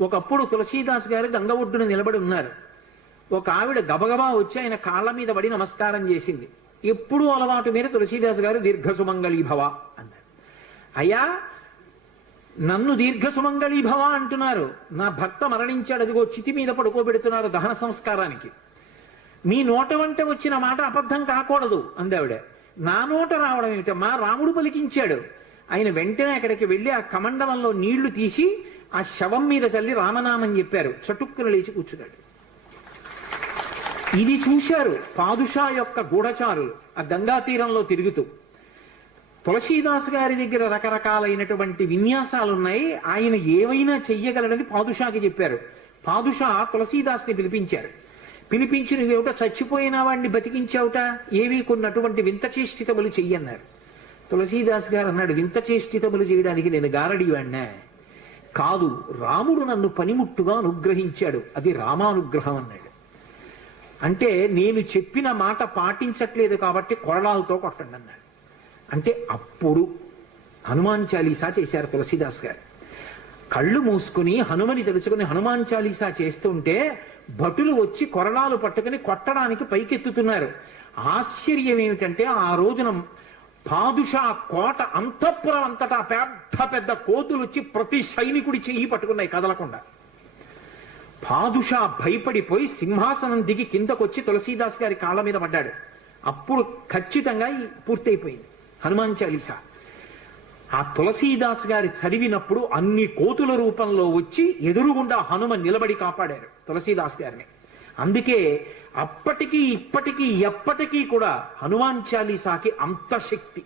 ఒకప్పుడు తులసీదాస్ గారు గంగ ఒడ్డున నిలబడి ఉన్నారు. ఒక ఆవిడ గబగబా వచ్చి ఆయన కాళ్ళ మీద పడి నమస్కారం చేసింది. ఎప్పుడూ అలవాటు మీద తులసీదాస్ గారు దీర్ఘసుమంగళీభవ అన్నారు. అయ్యా, నన్ను దీర్ఘసుమంగళీభవ అంటున్నారు, నా భర్త మరణించాడు, అదిగో చితి మీద పడుకోబెడుతున్నారు దహన సంస్కారానికి, మీ నోట వంట వచ్చిన మాట అబద్ధం కాకూడదు అందావిడ. నా నోట రావడం ఏమిటమ్మా, రాముడు పలికించాడు. ఆయన వెంటనే అక్కడికి వెళ్ళి ఆ కమండలంలో నీళ్లు తీసి ఆ శవం మీద చల్లి రామనామం చెప్పారు. చటుక్కున లేచి కూర్చున్నాడు. ఇది చూశారు పాదుషా యొక్క గూఢచారులు ఆ గంగా తీరంలో తిరుగుతూ. తులసీదాస్ గారి దగ్గర రకరకాలైనటువంటి విన్యాసాలున్నాయి, ఆయన ఏమైనా చెయ్యగలడని పాదుషాకి చెప్పారు. పాదుషా తులసీదాస్ని పిలిపించారు. పిలిపించి నువ్వేమిటో చచ్చిపోయిన వాడిని బతికించావుట, ఏవి కొన్నటువంటి వింత చేష్టితములు చెయ్యన్నారు. తులసీదాస్ గారు అన్నాడు, వింత చేష్టితములు చేయడానికి నేను గారడివాణ్ణా? కాదు, రాముడు నన్ను పనిముట్టుగా అనుగ్రహించాడు, అది రామానుగ్రహం అన్నాడు. అంటే నేను చెప్పిన మాట పాటించట్లేదు కాబట్టి కొరడాలతో కొట్టండి అన్నాడు. అంటే అప్పుడు హనుమాన్ చాలీసా చేశారు తులసీదాస్ గారు. కళ్ళు మూసుకుని హనుమని తెలుసుకుని హనుమాన్ చాలీసా చేస్తుంటే భటులు వచ్చి కొరడాలు పట్టుకుని కొట్టడానికి పైకెత్తుతున్నారు. ఆశ్చర్యం ఏమిటంటే ఆ రోజున పాదుషా కోట అంతఃపురం అంతటా పెద్ద పెద్ద కోతులు వచ్చి ప్రతి సైనికుడి చెయ్యి పట్టుకున్నాయి కదలకుండా. పాదుషా భయపడిపోయి సింహాసనం దిగి కిందకొచ్చి తులసీదాస్ గారి కాళ్ళ మీద పడ్డాడు. అప్పుడు ఖచ్చితంగా పూర్తయిపోయింది హనుమాన్ చాలీసా. ఆ తులసీదాస్ గారి చదివినప్పుడు అన్ని కోతుల రూపంలో వచ్చి ఎదురుగుండా హనుమ నిలబడి కాపాడారు తులసీదాస్ గారిని. అందుకే అప్పటికీ ఇప్పటికీ ఎప్పటికీ కూడా హనుమాన్ చాలీసాకి అంత శక్తి.